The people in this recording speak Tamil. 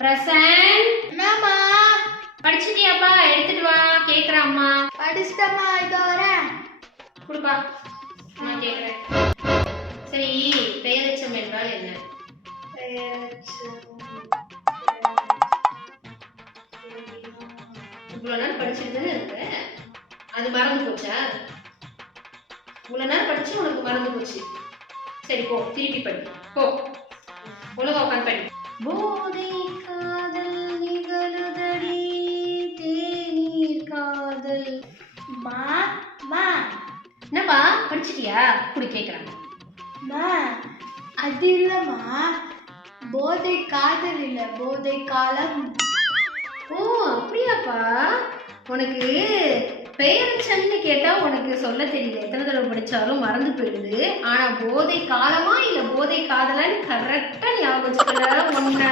பிரசன், என்னம்மா? படிச்சிட்டியாப்பா? எடுத்துட்டு வா. கேக்குறா அம்மா. படிச்சிட்டம்மா, இதோ வரேன். குடுப்பா, அம்மா கேக்குறேன். சரி, பெயரெச்சம் என்றால் என்ன? இவ்வளவு நேரம் படிச்சுட்டு தானே இருக்க, அது மறந்து போச்சா? இவ்வளவு நேரம் படிச்சு உனக்கு மறந்து போச்சு. சரி போ, திருப்பி படி. போ, ஒழுங்கா உட்காந்து படி. போதை காதல் நிகழுதடி, தேநீர் காதல். மா மா என்னப்பா படிச்சிட்டியா? குடி கேக்குறாங்க. மா, அது இல்லம்மா, போதை காதல் இல்ல, போதை காலம். ஓ அப்படியாப்பா? உனக்கு பெயரச்சம்னு கேட்டா உனக்கு சொல்ல தெரியல, எத்தனை தடவை படிச்சாலும் மறந்து போயிடுது. ஆனா போதை காலமா இல்ல போதை காதலன்னு கரெக்டா ஞாபகம் வச்சுக்கல. ஒன்ன